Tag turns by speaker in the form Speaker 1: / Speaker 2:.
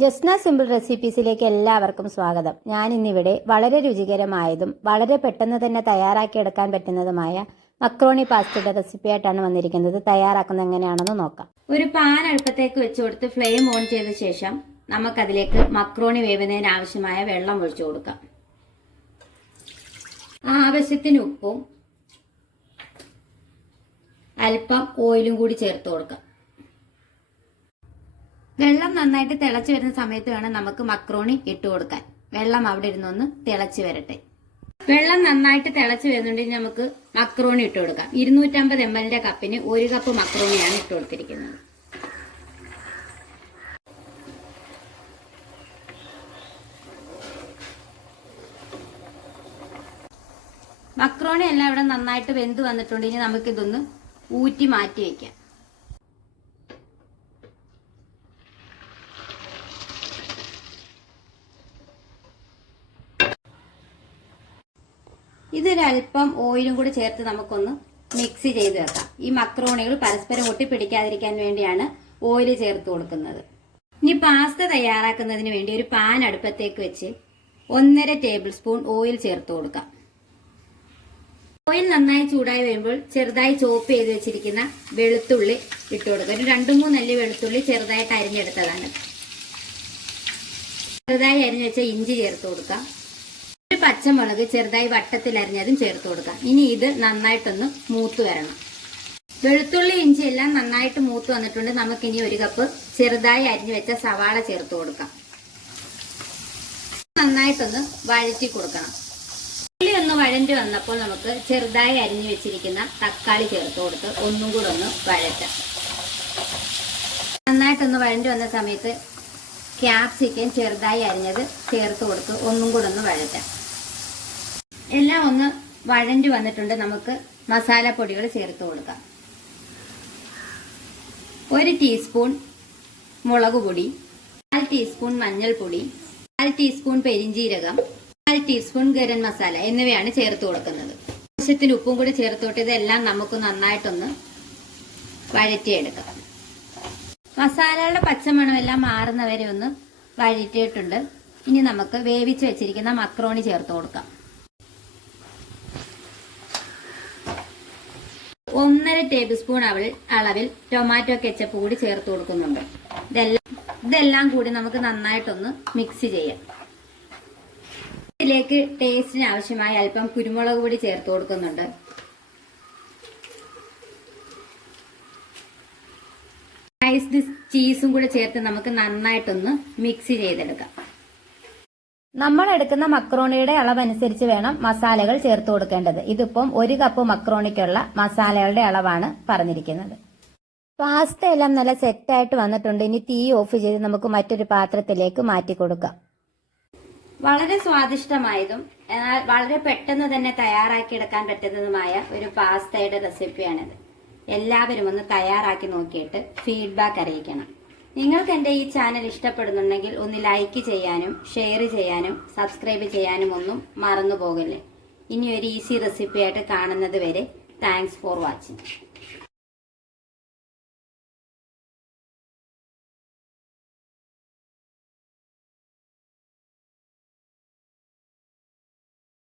Speaker 1: Jasna simple റെസിപ്പീസിലേക്ക് എല്ലാവർക്കും സ്വാഗതം. ഞാൻ ഇന്നിവിടെ വളരെ രുചികരമായതും വളരെ പെട്ടെന്ന് തന്നെ തയ്യാറാക്കിയെടുക്കാൻ പറ്റുന്നതുമായ മക്രോണി പാസ്റ്റയുടെ റെസിപ്പി ആയിട്ടാണ് വന്നിരിക്കുന്നത്. തയ്യാറാക്കുന്നത് എങ്ങനെയാണെന്ന് നോക്കാം. ഒരു പാൻ അടുപ്പത്തേക്ക് വെച്ച് കൊടുത്ത് ഫ്ലെയിം ഓൺ ചെയ്ത ശേഷം നമുക്കതിലേക്ക് മക്രോണി വേവുന്നതിന് ആവശ്യമായ വെള്ളം ഒഴിച്ചു കൊടുക്കാം. ആവശ്യത്തിന് ഉപ്പും അല്പം ഓയിലും കൂടി ചേർത്ത് കൊടുക്കാം. വെള്ളം നന്നായിട്ട് തിളച്ച് വരുന്ന സമയത്ത് വേണം നമുക്ക് മക്രോണി ഇട്ട് കൊടുക്കാൻ. വെള്ളം അവിടെ ഇരുന്നൊന്ന് തിളച്ച് വരട്ടെ. വെള്ളം നന്നായിട്ട് തിളച്ച് വരുന്നുണ്ടെങ്കിൽ നമുക്ക് മക്രോണി ഇട്ട് കൊടുക്കാം. ഇരുന്നൂറ്റമ്പത് എം എല്ലിന്റെ കപ്പിന് ഒരു കപ്പ് മക്രോണിയാണ് ഇട്ട് കൊടുത്തിരിക്കുന്നത്. മക്രോണി എല്ലാം ഇവിടെ നന്നായിട്ട് വെന്ത് വന്നിട്ടുണ്ട്. ഇനി നമുക്കിതൊന്ന് ഊറ്റി മാറ്റി വെക്കാം. ഇതൊരല്പം ഓയിലും കൂടി ചേർത്ത് നമുക്കൊന്ന് മിക്സ് ചെയ്ത് വെക്കാം. ഈ മക്രോണികൾ പരസ്പരം ഒട്ടിപ്പിടിക്കാതിരിക്കാൻ വേണ്ടിയാണ് ഓയിൽ ചേർത്ത് കൊടുക്കുന്നത്. ഇനി പാസ്ത തയ്യാറാക്കുന്നതിന് വേണ്ടി ഒരു പാൻ അടുപ്പത്തേക്ക് വെച്ച് ഒന്നര ടേബിൾ സ്പൂൺ ഓയിൽ ചേർത്ത് കൊടുക്കാം. ഓയിൽ നന്നായി ചൂടായി വരുമ്പോൾ ചെറുതായി ചോപ്പ് ചെയ്ത് വെച്ചിരിക്കുന്ന വെളുത്തുള്ളി ഇട്ട് കൊടുക്കുക ഒരു രണ്ടു മൂന്നല്ലി വെളുത്തുള്ളി ചെറുതായിട്ട് അരിഞ്ഞെടുത്തതാണ്. ചെറുതായി അരിഞ്ഞു വെച്ച ഇഞ്ചി ചേർത്ത് കൊടുക്കാം. പച്ചമുളക് ചെറുതായി വട്ടത്തിൽ അരിഞ്ഞതും ചേർത്ത് കൊടുക്കാം. ഇനി ഇത് നന്നായിട്ടൊന്ന് മൂത്ത് വരണം. വെളുത്തുള്ളി ഇഞ്ചി എല്ലാം നന്നായിട്ട് മൂത്ത് വന്നിട്ടുണ്ട്. നമുക്കിനി ഒരു കപ്പ് ചെറുതായി അരിഞ്ഞു വെച്ച സവാള ചേർത്ത് കൊടുക്കാം. നന്നായിട്ടൊന്ന് വഴറ്റി കൊടുക്കണം. ഉള്ളി ഒന്ന് വഴണ്ടി വന്നപ്പോൾ നമുക്ക് ചെറുതായി അരിഞ്ഞു വെച്ചിരിക്കുന്ന തക്കാളി ചേർത്ത് കൊടുത്ത് ഒന്നും കൂടെ ഒന്ന് വഴറ്റാം. നന്നായിട്ടൊന്ന് വഴണ്ടി വന്ന സമയത്ത് ക്യാപ്സിക്കൻ ചെറുതായി അരിഞ്ഞത് ചേർത്ത് കൊടുത്ത് ഒന്നും കൂടെ ഒന്ന് വഴറ്റാം. എല്ലാം ഒന്ന് വഴണ്ടി വന്നിട്ടുണ്ട്. നമുക്ക് മസാലപ്പൊടികൾ ചേർത്ത് കൊടുക്കാം. ഒരു ടീസ്പൂൺ മുളക് പൊടി കാൽ ടീസ്പൂൺ മഞ്ഞൾപ്പൊടി കാൽ ടീസ്പൂൺ പെരിഞ്ചീരകം കാൽ ടീസ്പൂൺ ഗരം മസാല എന്നിവയാണ് ചേർത്ത് കൊടുക്കുന്നത്. ആവശ്യത്തിന് ഉപ്പും കൂടി ചേർത്തോട്ട് ഇതെല്ലാം നമുക്ക് നന്നായിട്ടൊന്ന് വഴറ്റിയെടുക്കാം. മസാലകളുടെ പച്ചമണം പച്ചമണമെല്ലാം മാറുന്നവരെ ഒന്ന് വഴറ്റിയിട്ടുണ്ട്. ഇനി നമുക്ക് വേവിച്ച് വെച്ചിരിക്കുന്ന മക്രോണി ചേർത്ത് കൊടുക്കാം. ഒന്നര ടേബിൾ സ്പൂൺ അളവിൽ ടൊമാറ്റോ കെച്ചപ്പ് കൂടി ചേർത്ത് കൊടുക്കുന്നുണ്ട്. ഇതെല്ലാം ഇതെല്ലാം കൂടി നമുക്ക് നന്നായിട്ടൊന്ന് മിക്സ് ചെയ്യാം. ഇതിലേക്ക് ടേസ്റ്റിന് ആവശ്യമായ അല്പം കുരുമുളക് പൊടി ചേർത്ത് കൊടുക്കുന്നുണ്ട്. ഐസ്ഡ് ചീസും കൂടെ ചേർത്ത് നമുക്ക് നന്നായിട്ടൊന്ന് മിക്സ് ചെയ്തെടുക്കാം. നമ്മൾ എടുക്കുന്ന മക്രോണിയുടെ അനുസരിച്ച് വേണം മസാലകൾ ചേർത്ത് കൊടുക്കേണ്ടത്. ഇതിപ്പം ഒരു കപ്പ് മക്രോണിക്കുള്ള മസാലകളുടെ അളവാണ് പറഞ്ഞിരിക്കുന്നത്. പാസ്ത എല്ലാം നല്ല സെറ്റായിട്ട് വന്നിട്ടുണ്ട്. ഇനി തീ ഓഫ് ചെയ്ത് നമുക്ക് മറ്റൊരു പാത്രത്തിലേക്ക് മാറ്റി കൊടുക്കാം. വളരെ സ്വാദിഷ്ടമായതും എന്നാൽ വളരെ പെട്ടെന്ന് തന്നെ തയ്യാറാക്കിയെടുക്കാൻ പറ്റുന്നതുമായ ഒരു പാസ്തയുടെ റെസിപ്പിയാണിത് എല്ലാവരും ഒന്ന് തയ്യാറാക്കി നോക്കിയിട്ട് ഫീഡ്ബാക്ക് അറിയിക്കണം. നിങ്ങൾക്ക് എന്റെ ഈ ചാനൽ ഇഷ്ടപ്പെടുന്നുണ്ടെങ്കിൽ ഒന്ന് ലൈക്ക് ചെയ്യാനും ഷെയർ ചെയ്യാനും സബ്സ്ക്രൈബ് ചെയ്യാനും ഒന്നും മറന്നു പോകല്ലേ ഇനി ഒരു ഈസി റെസിപ്പിയായിട്ട് കാണുന്നത് വരെ താങ്ക്സ് ഫോർ വാച്ചിങ്.